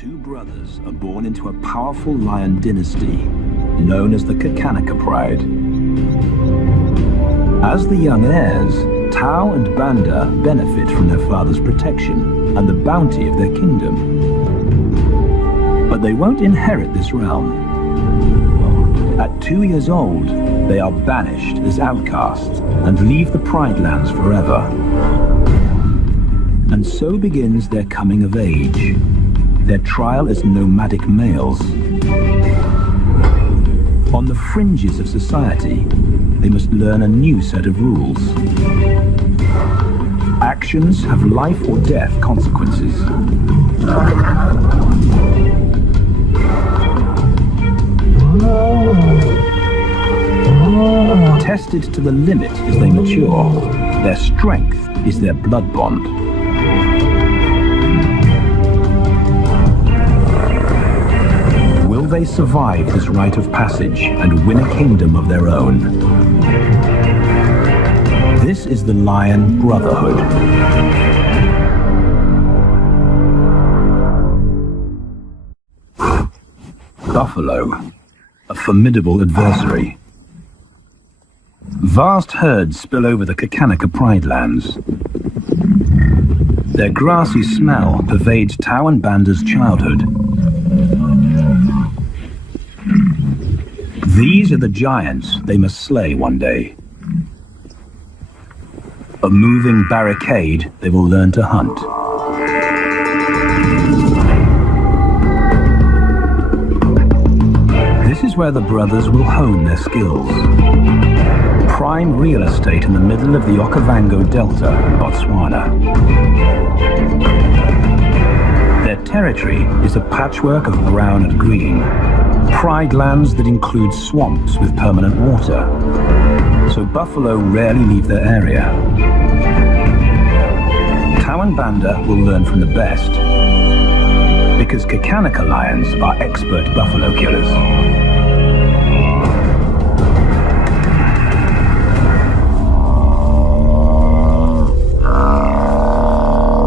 Two brothers are born into a powerful lion dynasty known as the Kakanaka Pride. As the young heirs, Tao and Banda benefit from their father's protection and the bounty of their kingdom. But they won't inherit this realm. At 2 years old, they are banished as outcasts and leave the Pride lands forever. And so begins their coming of age, their trial as nomadic males. On the fringes of society, they must learn a new set of rules. Actions have life or death consequences. Tested to the limit as they mature, their strength is their blood bond. Will they survive this rite of passage and win a kingdom of their own? This is the Lion Brotherhood. Buffalo, a formidable adversary. Vast herds spill over the Kakanaka Pride lands. Their grassy smell pervades Tao and Banda's childhood. These are the giants they must slay one day. A moving barricade they will learn to hunt. This is where the brothers will hone their skills. Prime real estate in the middle of the Okavango Delta, Botswana. Their territory is a patchwork of brown and green. Pride lands that include swamps with permanent water. So buffalo rarely leave their area. Tao and Banda will learn from the best, because Kakanaka lions are expert buffalo killers.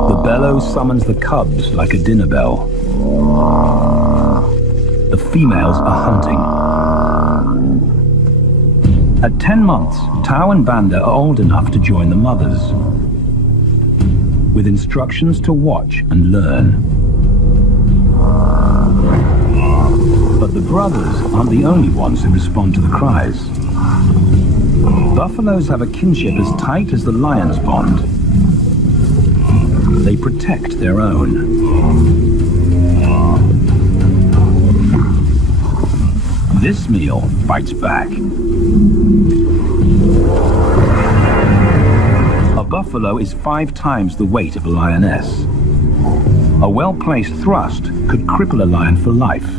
The bellow summons the cubs like a dinner bell. The females are hunting. At 10 months, Tao and Banda are old enough to join the mothers, with instructions to watch and learn. But the brothers aren't the only ones who respond to the cries. Buffaloes have a kinship as tight as the lion's bond. They protect their own. This meal fights back. A buffalo is 5 times the weight of a lioness. A well-placed thrust could cripple a lion for life.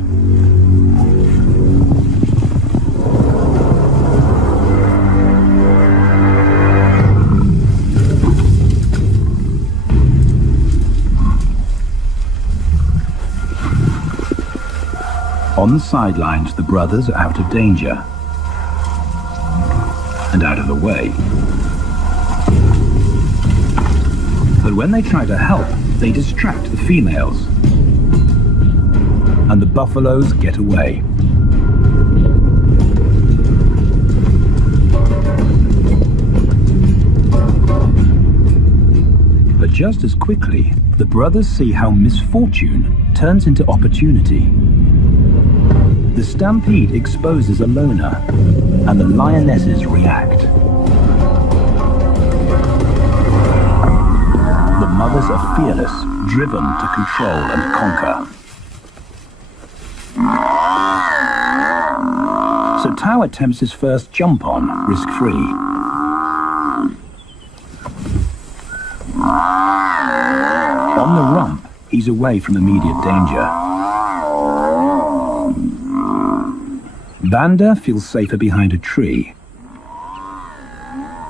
On the sidelines, the brothers are out of danger and out of the way. But when they try to help, they distract the females, and the buffaloes get away. But just as quickly, the brothers see how misfortune turns into opportunity. The stampede exposes a loner, and the lionesses react. The mothers are fearless, driven to control and conquer. So Tao attempts his first jump on, risk-free. On the rump, he's away from immediate danger. Banda feels safer behind a tree.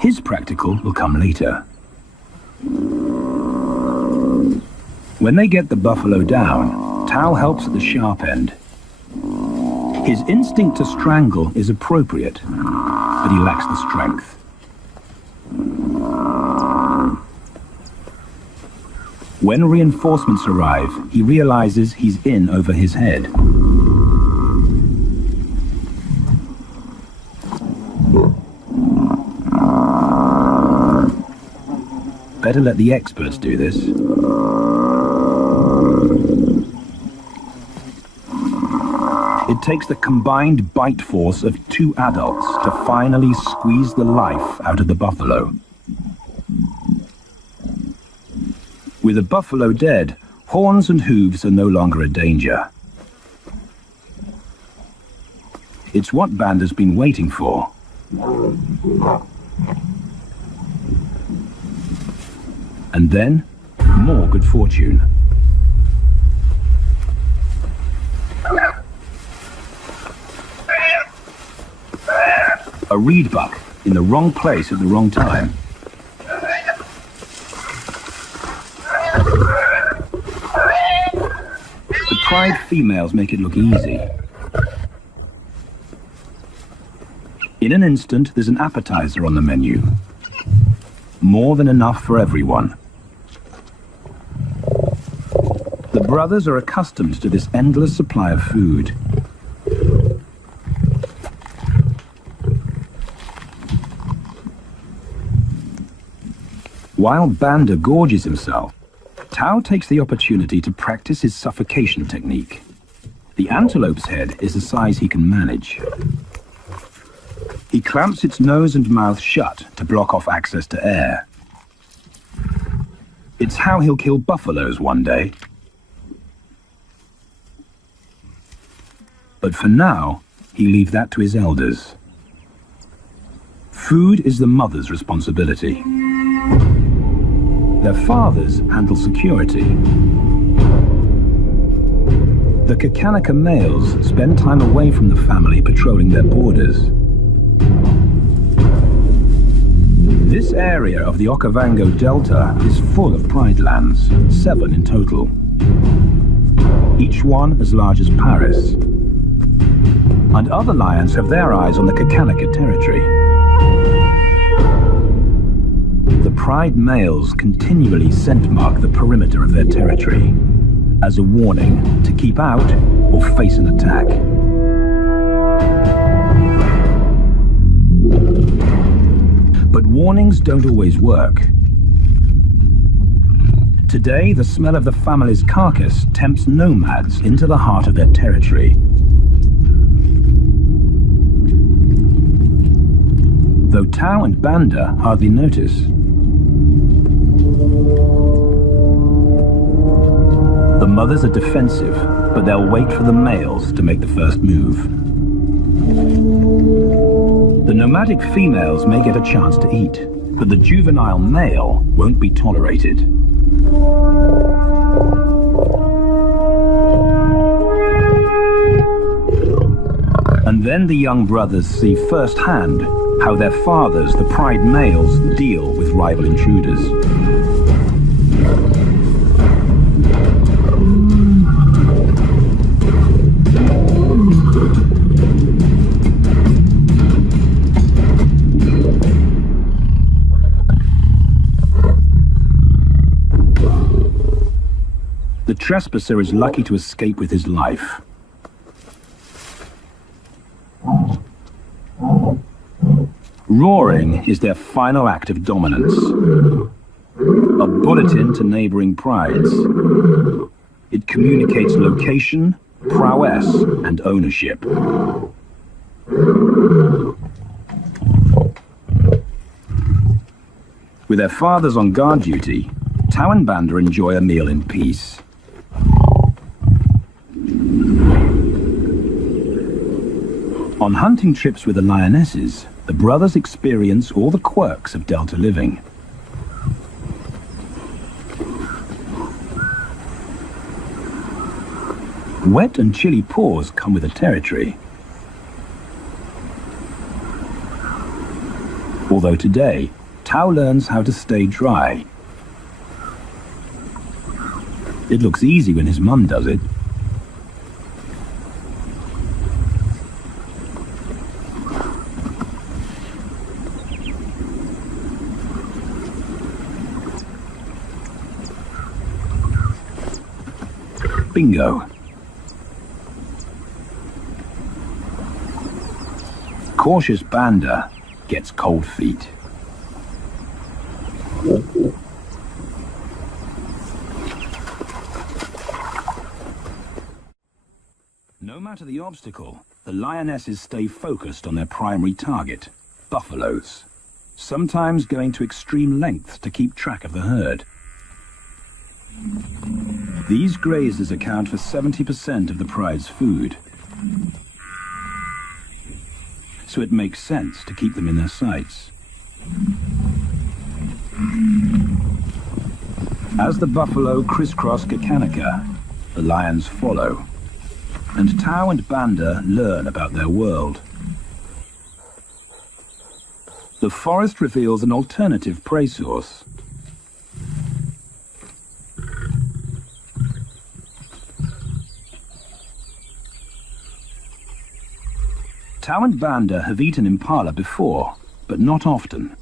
His practical will come later. When they get the buffalo down, Tao helps at the sharp end. His instinct to strangle is appropriate, but he lacks the strength. When reinforcements arrive, he realizes he's in over his head. Better let the experts do this. It takes the combined bite force of 2 adults to finally squeeze the life out of the buffalo. With the buffalo dead, horns and hooves are no longer a danger. It's what Banda's been waiting for. And then, more good fortune. A reed buck in the wrong place at the wrong time. The pride females make it look easy. In an instant, there's an appetizer on the menu. More than enough for everyone. The brothers are accustomed to this endless supply of food. While Banda gorges himself, Tao takes the opportunity to practice his suffocation technique. The antelope's head is a size he can manage. He clamps its nose and mouth shut to block off access to air. It's how he'll kill buffaloes one day. But for now, he leaves that to his elders. Food is the mother's responsibility. Their fathers handle security. The Kakanaka males spend time away from the family patrolling their borders. This area of the Okavango Delta is full of pride lands, 7 in total. Each one as large as Paris. And other lions have their eyes on the Kakanaka territory. The pride males continually scent mark the perimeter of their territory as a warning to keep out or face an attack. But warnings don't always work. Today, the smell of the family's carcass tempts nomads into the heart of their territory. Though Tao and Banda hardly notice. The mothers are defensive, but they'll wait for the males to make the first move. The nomadic females may get a chance to eat, but the juvenile male won't be tolerated. And then the young brothers see firsthand how their fathers, the pride males, deal with rival intruders. The trespasser is lucky to escape with his life. Roaring is their final act of dominance. A bulletin to neighboring prides. It communicates location, prowess, and ownership. With their fathers on guard duty, Tao and Banda enjoy a meal in peace. On hunting trips with the lionesses, the brothers experience all the quirks of Delta living. Wet and chilly paws come with the territory. Although today, Tao learns how to stay dry. It looks easy when his mum does it. Bingo. Cautious Banda gets cold feet. No matter the obstacle, the lionesses stay focused on their primary target, buffaloes, sometimes going to extreme lengths to keep track of the herd. These grazers account for 70% of the pride's food, so it makes sense to keep them in their sights. As the buffalo crisscross Kakanika, the lions follow, and Tau and Banda learn about their world. The forest reveals an alternative prey source. Tau and Banda have eaten impala before, but not often.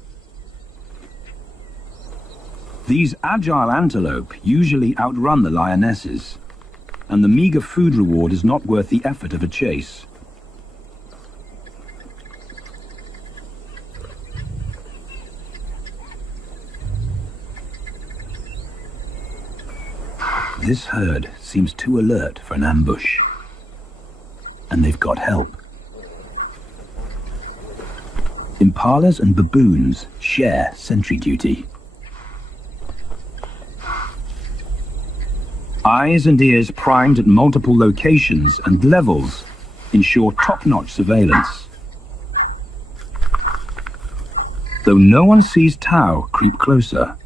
These agile antelope usually outrun the lionesses, and the meager food reward is not worth the effort of a chase. This herd seems too alert for an ambush, and they've got help. Impalas and baboons share sentry duty. Eyes and ears primed at multiple locations and levels ensure top-notch surveillance. Though no one sees Tau creep closer.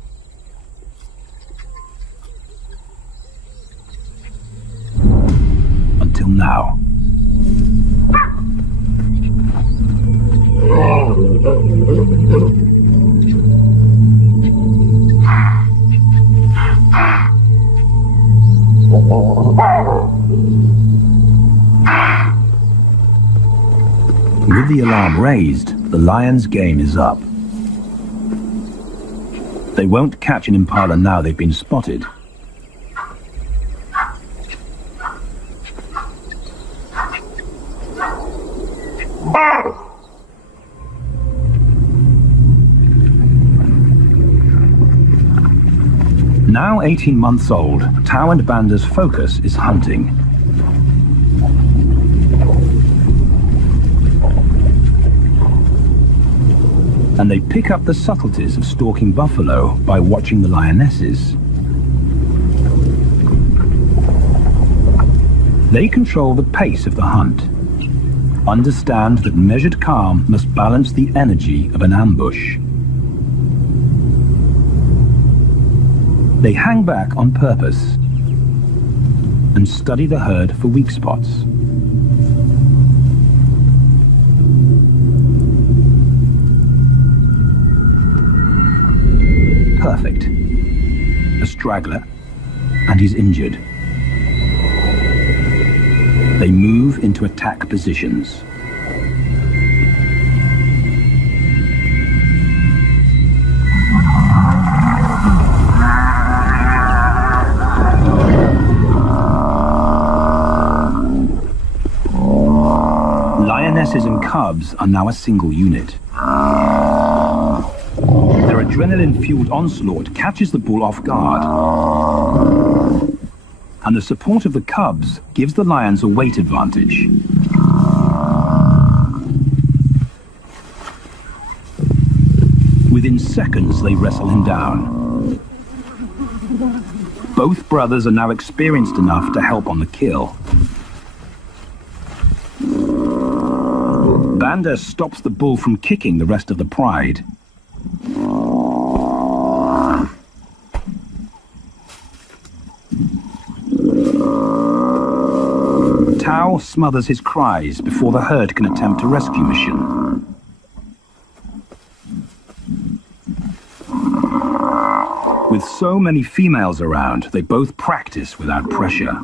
Until now. With the alarm raised, the lion's game is up. They won't catch an impala now they've been spotted. Now 18 months old, Tau and Banda's focus is hunting. And they pick up the subtleties of stalking buffalo by watching the lionesses. They control the pace of the hunt, understand that measured calm must balance the energy of an ambush. They hang back on purpose and study the herd for weak spots. Perfect. A straggler, and he's injured. They move into attack positions. Lionesses and cubs are now a single unit. Their adrenaline-fueled onslaught catches the bull off guard. And the support of the cubs gives the lions a weight advantage. Within seconds, they wrestle him down. Both brothers are now experienced enough to help on the kill. Banda stops the bull from kicking the rest of the pride. Tau smothers his cries before the herd can attempt a rescue mission. With so many females around, they both practice without pressure.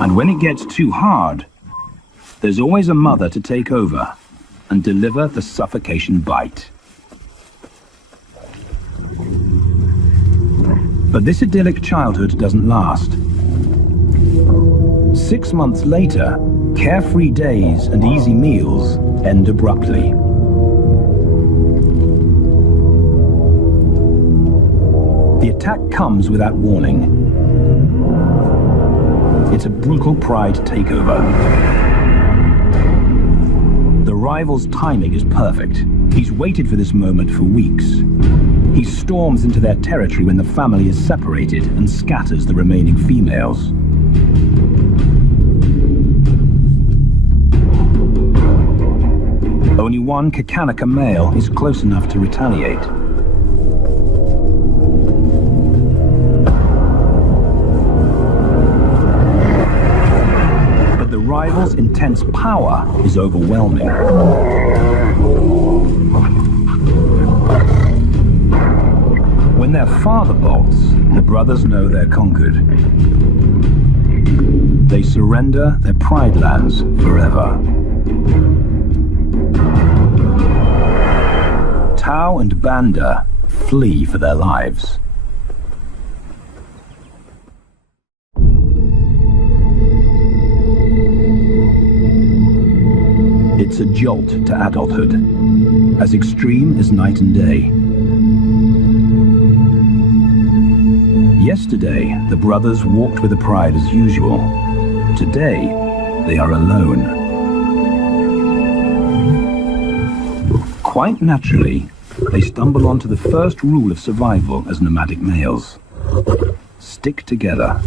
And when it gets too hard, there's always a mother to take over and deliver the suffocation bite. But this idyllic childhood doesn't last. 6 months later, carefree days and easy meals end abruptly. The attack comes without warning. It's a brutal pride takeover. The rival's timing is perfect. He's waited for this moment for weeks. He storms into their territory when the family is separated and scatters the remaining females. Only one Kakanika male is close enough to retaliate. But the rival's intense power is overwhelming. When their father bolts, the brothers know they're conquered. They surrender their pride lands forever. Tao and Banda flee for their lives. It's a jolt to adulthood, as extreme as night and day. Yesterday, the brothers walked with the pride as usual. Today, they are alone. Quite naturally, they stumble onto the first rule of survival as nomadic males. Stick together.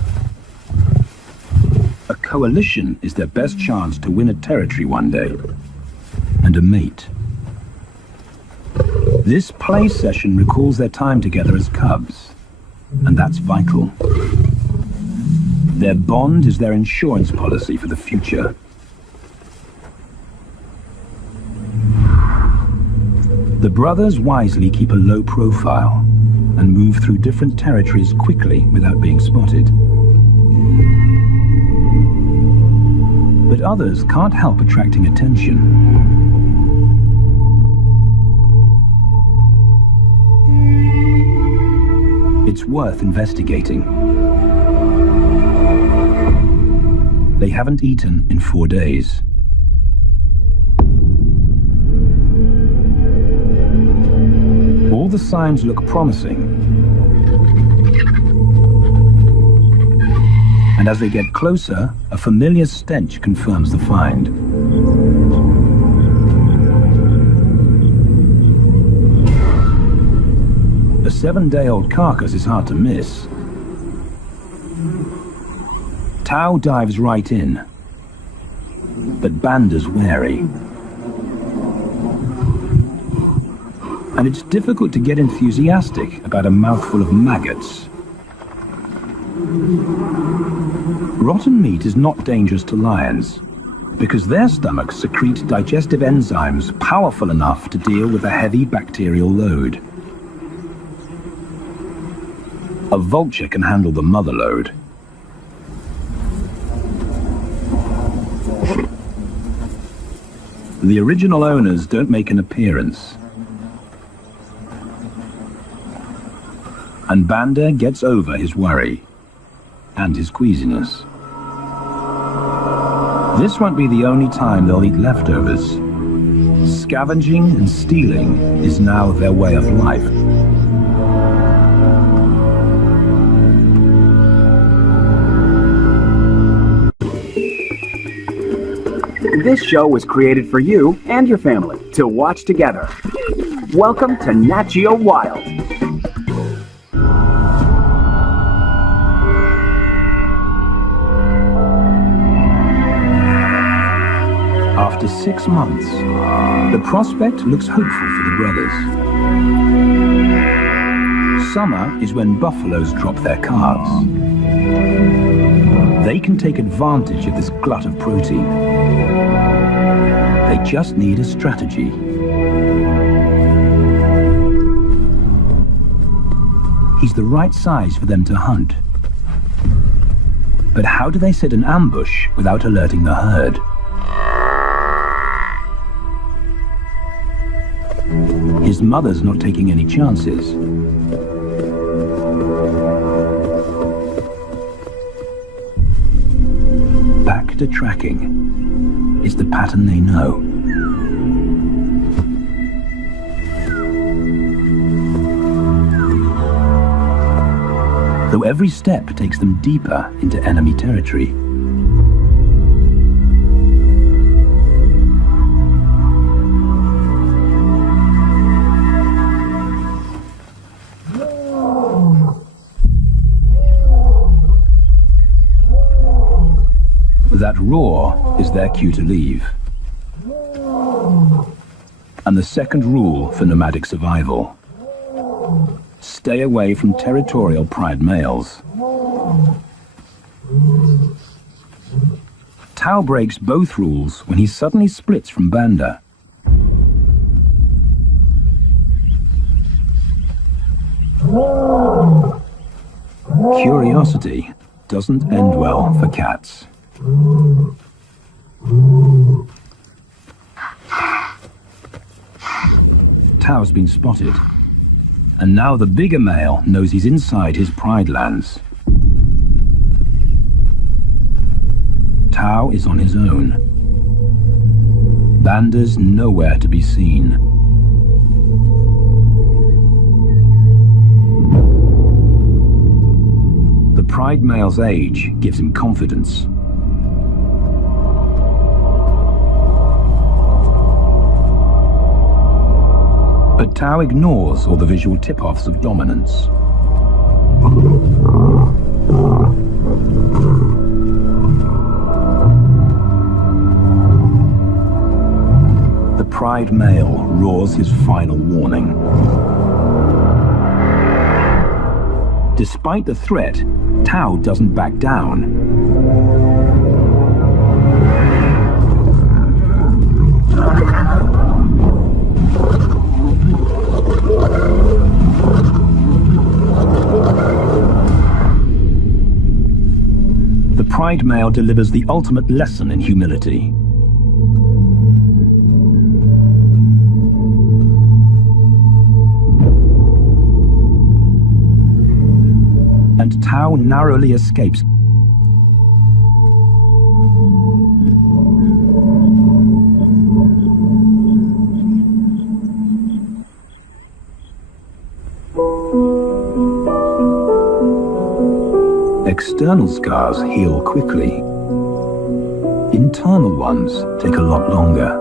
A coalition is their best chance to win a territory one day, and a mate. This play session recalls their time together as cubs, and that's vital. Their bond is their insurance policy for the future. The brothers wisely keep a low profile and move through different territories quickly without being spotted. But others can't help attracting attention. It's worth investigating. They haven't eaten in 4 days. All the signs look promising. And as they get closer, a familiar stench confirms the find. A 7-day-old carcass is hard to miss. Tao dives right in, but Banda's wary. And it's difficult to get enthusiastic about a mouthful of maggots. Rotten meat is not dangerous to lions, because their stomachs secrete digestive enzymes powerful enough to deal with a heavy bacterial load. A vulture can handle the mother load. The original owners don't make an appearance. And Banda gets over his worry and his queasiness. This won't be the only time they'll eat leftovers. Scavenging and stealing is now their way of life. This show was created for you and your family to watch together. Welcome to Nat Geo Wild. After 6 months, the prospect looks hopeful for the brothers. Summer is when buffaloes drop their calves. They can take advantage of this glut of protein. They just need a strategy. He's the right size for them to hunt. But how do they set an ambush without alerting the herd? His mother's not taking any chances. are tracking. It's the pattern they know. Though every step takes them deeper into enemy territory. That roar is their cue to leave. And the second rule for nomadic survival: stay away from territorial pride males. Tao breaks both rules when he suddenly splits from Banda. Curiosity doesn't end well for cats. Tao's been spotted, and now the bigger male knows he's inside his pride lands. Tao is on his own. Banda's nowhere to be seen. The pride male's age gives him confidence. But Tao ignores all the visual tip-offs of dominance. The pride male roars his final warning. Despite the threat, Tao doesn't back down. The pride male delivers the ultimate lesson in humility. And Tao narrowly escapes. External scars heal quickly. Internal ones take a lot longer.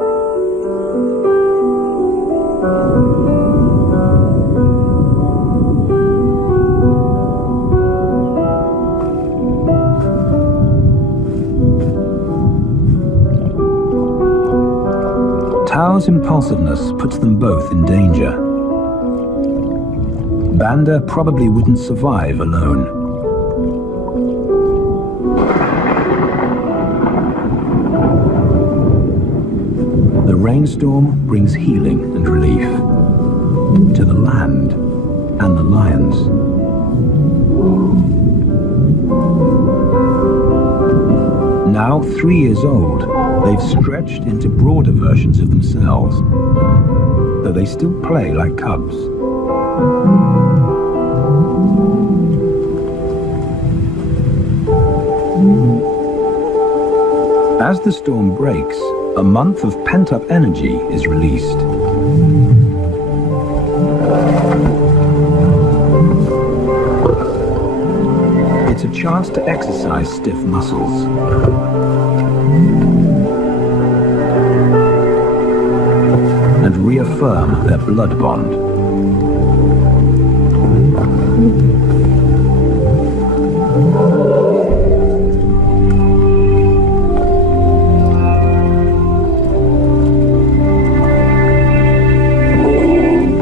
Tao's impulsiveness puts them both in danger. Banda probably wouldn't survive alone. The rainstorm brings healing and relief to the land and the lions. Now 3 years old, they've stretched into broader versions of themselves, though they still play like cubs. As the storm breaks, a month of pent-up energy is released. It's a chance to exercise stiff muscles. And reaffirm their blood bond.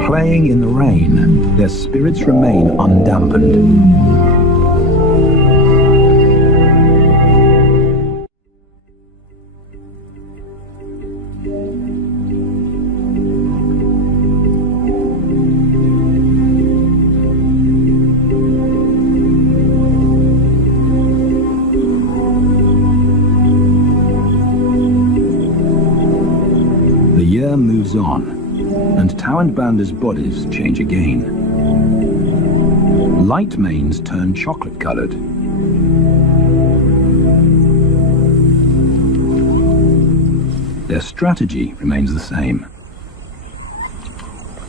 Playing in the rain, their spirits remain undampened. The year moves on, and Tao and Banda's bodies change again. Light manes turn chocolate-colored. Their strategy remains the same.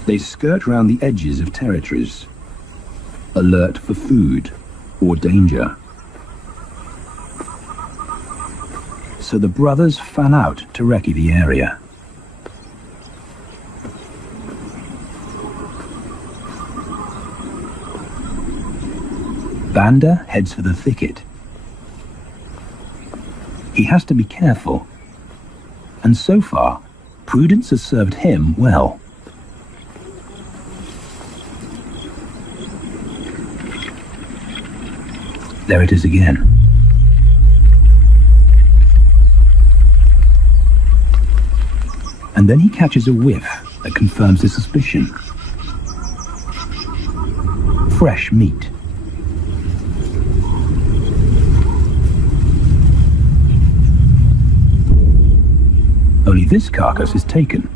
They skirt round the edges of territories, alert for food or danger. So the brothers fan out to recce the area. Banda heads for the thicket. He has to be careful, and so far, prudence has served him well. There it is again. And then he catches a whiff that confirms his suspicion. Fresh meat. Only this carcass is taken.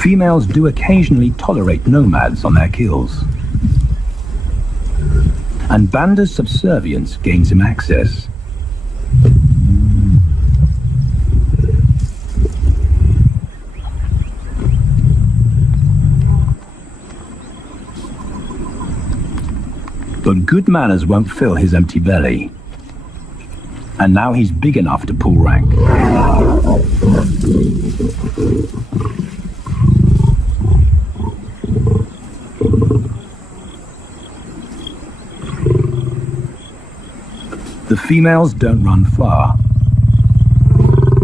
Females do occasionally tolerate nomads on their kills. And Banda's subservience gains him access. But good manners won't fill his empty belly. And now he's big enough to pull rank. The females don't run far.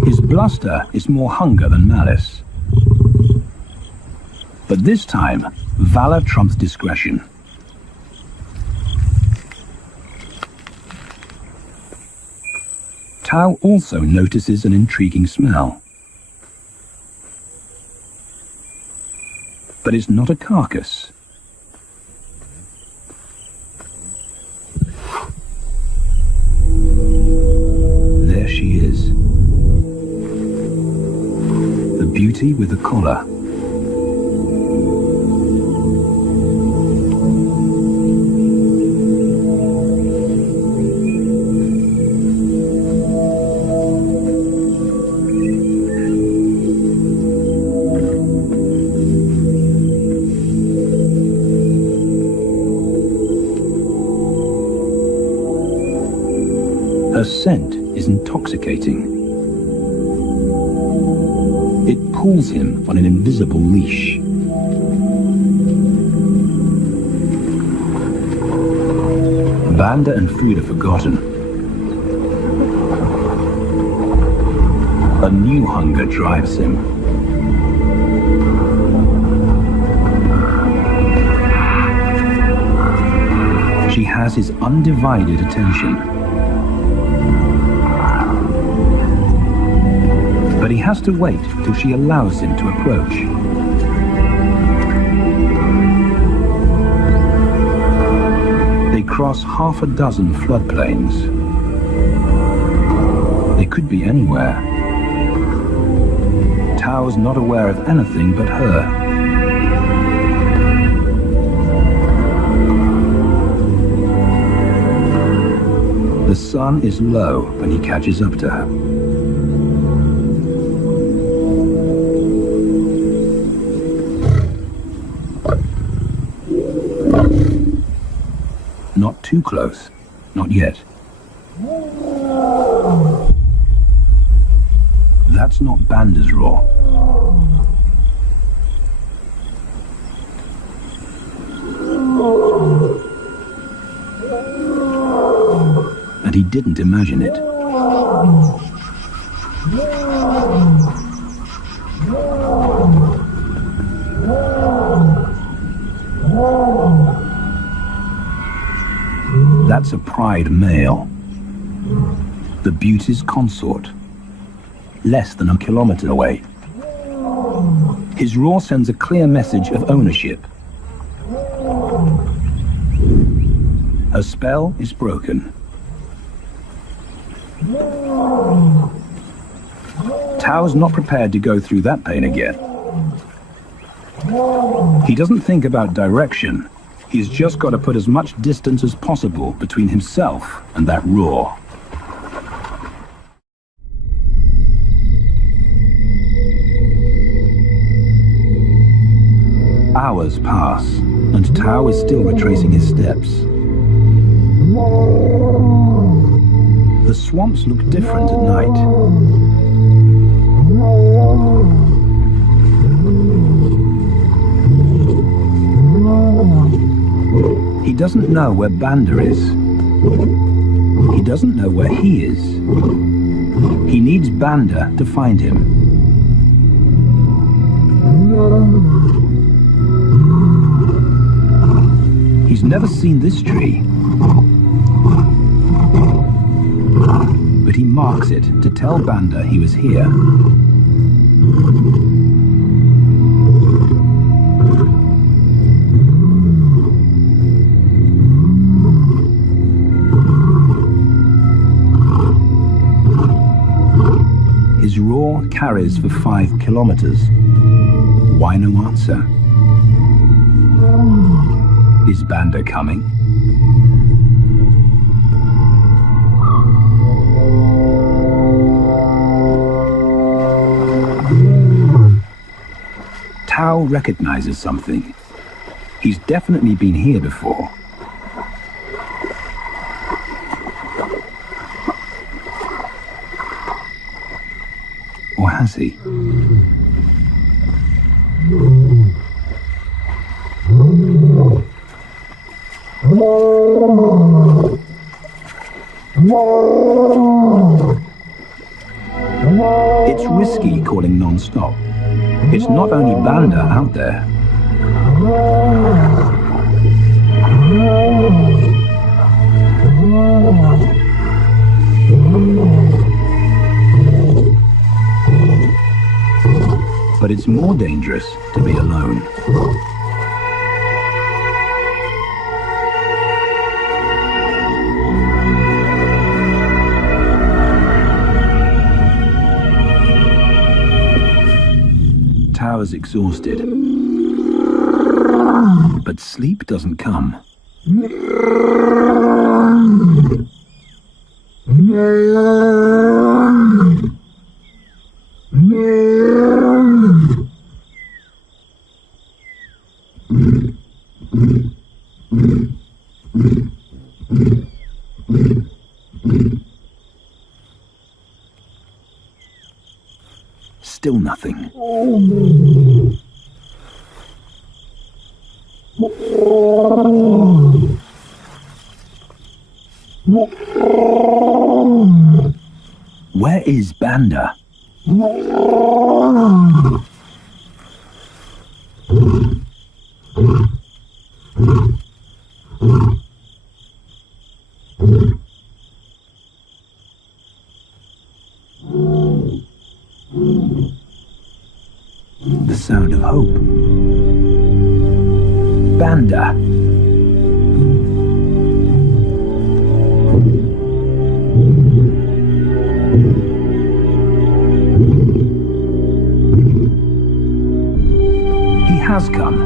His bluster is more hunger than malice. But this time, valor trumps discretion. Tao also notices an intriguing smell. But it's not a carcass. There she is. The beauty with the collar. Her scent is intoxicating. It pulls him on an invisible leash. Banda and food are forgotten. A new hunger drives him. She has his undivided attention. But he has to wait till she allows him to approach. They cross half a dozen floodplains. They could be anywhere. Tao's not aware of anything but her. The sun is low when he catches up to her. Not too close. Not yet. That's not Banda's roar. And he didn't imagine it. That's a pride male. The beauty's consort. Less than a kilometer away. His roar sends a clear message of ownership. Her spell is broken. Tao's not prepared to go through that pain again. He doesn't think about direction. He's just got to put as much distance as possible between himself and that roar. Hours pass, and Tao is still retracing his steps. The swamps look different at night. He doesn't know where Banda is. He doesn't know where he is. He needs Banda to find him. He's never seen this tree, but he marks it to tell Banda he was here. His roar carries for 5 kilometers. Why no answer? Is Banda coming? Tao recognizes something. He's definitely been here before. Or has he? It's risky calling non-stop. It's not only Banda out there. But it's more dangerous to be alone. Tao is exhausted, but sleep doesn't come. Still nothing. Where is Banda? The sound of hope. Banda. He has come.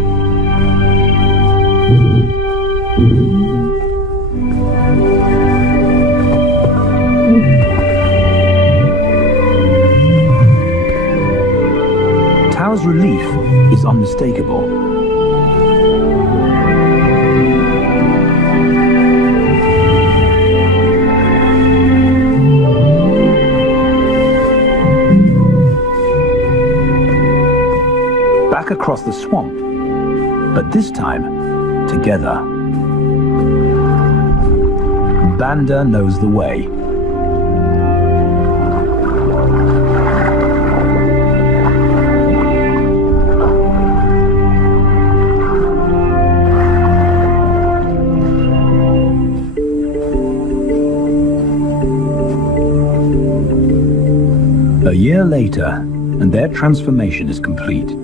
Tao's relief is unmistakable. Back across the swamp, but this time, together. Banda knows the way. A year later, and their transformation is complete.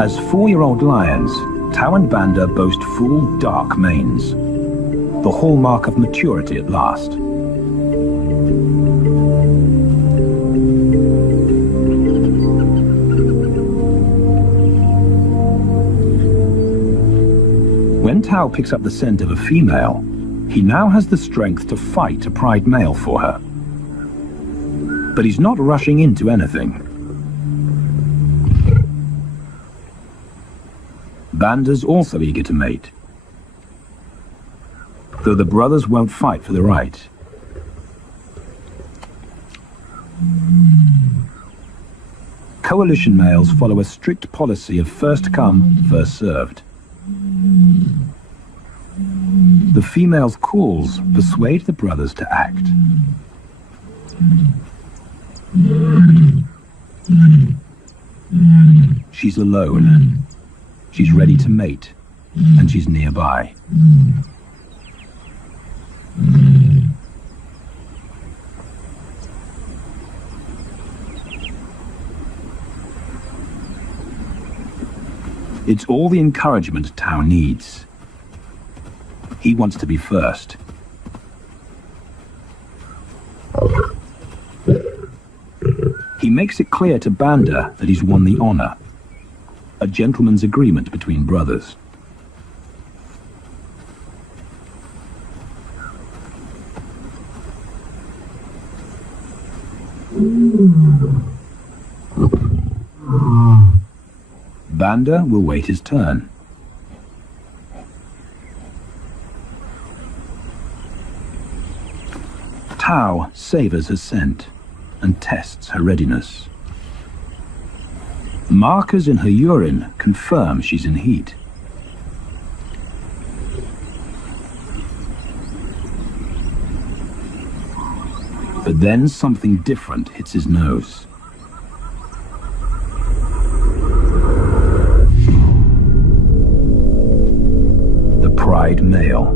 As 4-year-old lions, Tao and Banda boast full, dark manes, the hallmark of maturity at last. When Tao picks up the scent of a female, he now has the strength to fight a pride male for her. But he's not rushing into anything. Banda's also eager to mate, though the brothers won't fight for the right. Coalition males follow a strict policy of first come, first served. The female's calls persuade the brothers to act. She's alone. She's ready to mate, and she's nearby. It's all the encouragement Tao needs. He wants to be first. He makes it clear to Banda that he's won the honor, a gentleman's agreement between brothers. Banda will wait his turn. Tao savors her scent and tests her readiness. Markers in her urine confirm she's in heat. But then something different hits his nose. The pride male.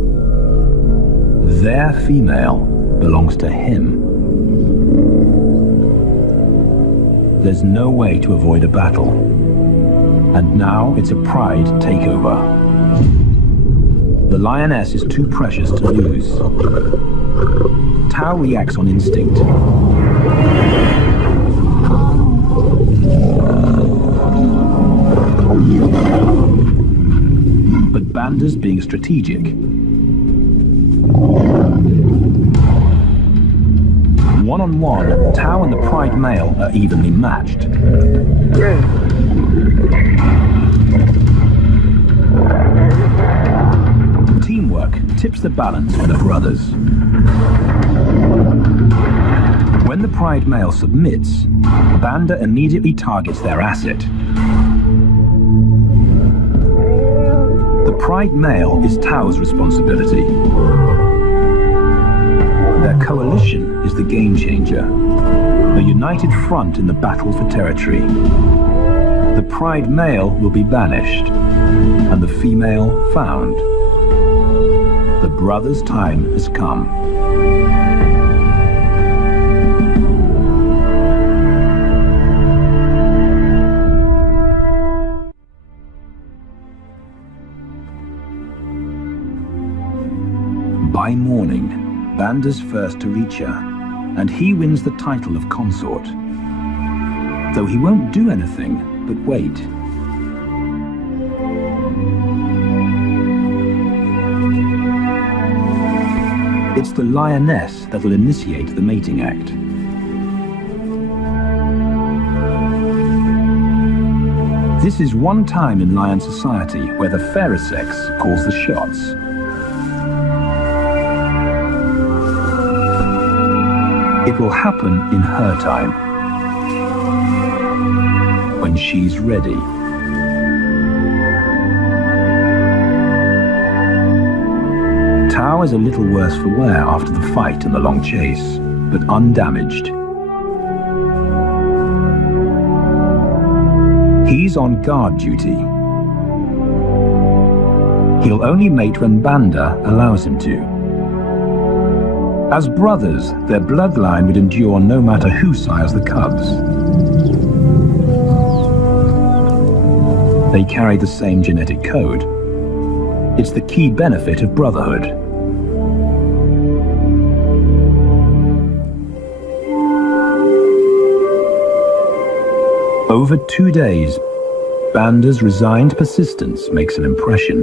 Their female belongs to him. There's no way to avoid a battle. And now it's a pride takeover. The lioness is too precious to lose. Tao reacts on instinct. But Banda's being strategic. One-on-one, Tao and the pride male are evenly matched. Teamwork tips the balance for the brothers. When the pride male submits, Banda immediately targets their asset. The pride male is Tao's responsibility. Their coalition is the game changer, a united front in the battle for territory. The pride male will be banished, and the female found. The brothers' time has come. By morning, Banda's first to reach her, and he wins the title of consort. Though he won't do anything but wait. It's the lioness that will initiate the mating act. This is one time in lion society where the fairer sex calls the shots. It will happen in her time, when she's ready. Tao is a little worse for wear after the fight and the long chase, but undamaged. He's on guard duty. He'll only mate when Banda allows him to. As brothers, their bloodline would endure no matter who sires the cubs. They carry the same genetic code. It's the key benefit of brotherhood. Over 2 days, Banda's resigned persistence makes an impression.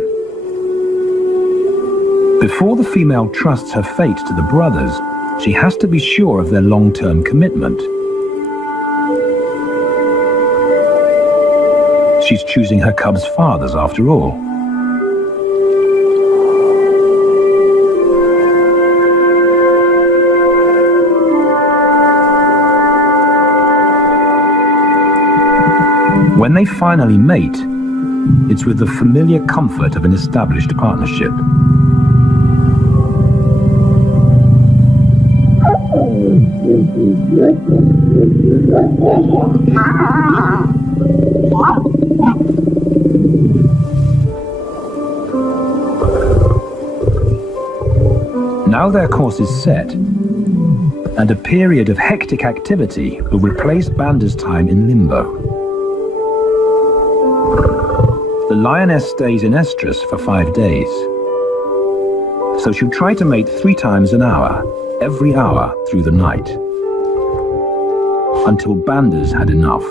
Before the female trusts her fate to the brothers, she has to be sure of their long-term commitment. She's choosing her cubs' fathers after all. When they finally mate, it's with the familiar comfort of an established partnership. Now their course is set, and a period of hectic activity will replace Banda's time in limbo. The lioness stays in estrus for 5 days, so she'll try to mate 3 times an hour, every hour through the night, until Banda's had enough.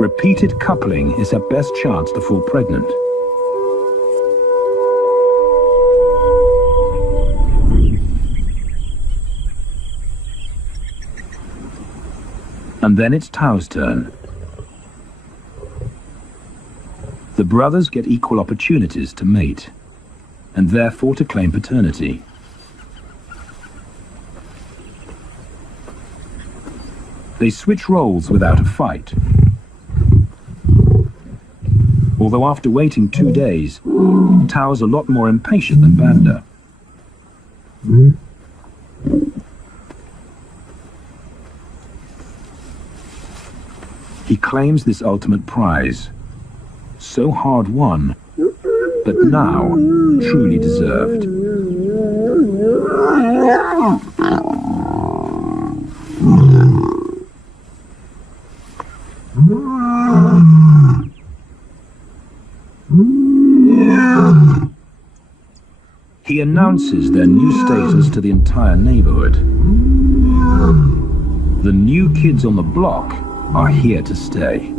Repeated coupling is her best chance to fall pregnant. And then it's Tao's turn. The brothers get equal opportunities to mate, and therefore to claim paternity. They switch roles without a fight. Although after waiting 2 days, Tao's a lot more impatient than Banda. He claims this ultimate prize, so hard won, but now truly deserved. He announces their new status to the entire neighborhood. The new kids on the block are here to stay.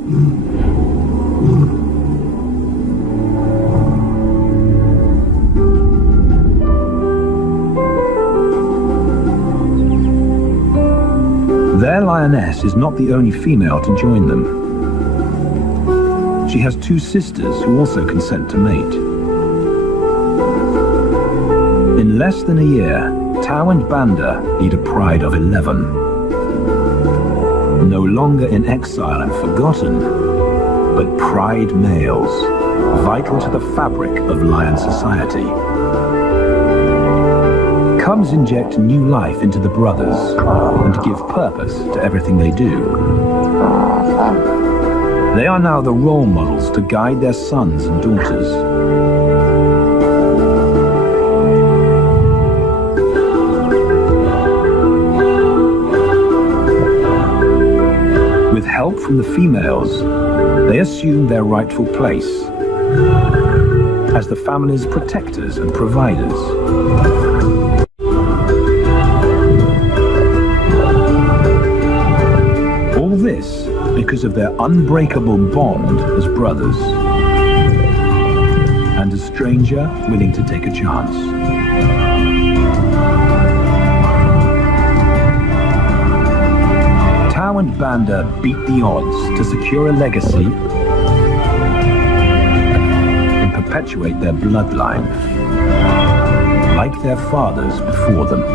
Their lioness is not the only female to join them. She has 2 sisters who also consent to mate. In less than a year, Tao and Banda lead a pride of 11. No longer in exile and forgotten, but pride males, vital to the fabric of lion society. Cubs inject new life into the brothers and give purpose to everything they do. They are now the role models to guide their sons and daughters. With help from the females, they assume their rightful place as the family's protectors and providers. All this because of their unbreakable bond as brothers, and a stranger willing to take a chance. Tao and Banda beat the odds to secure a legacy and perpetuate their bloodline, like their fathers before them.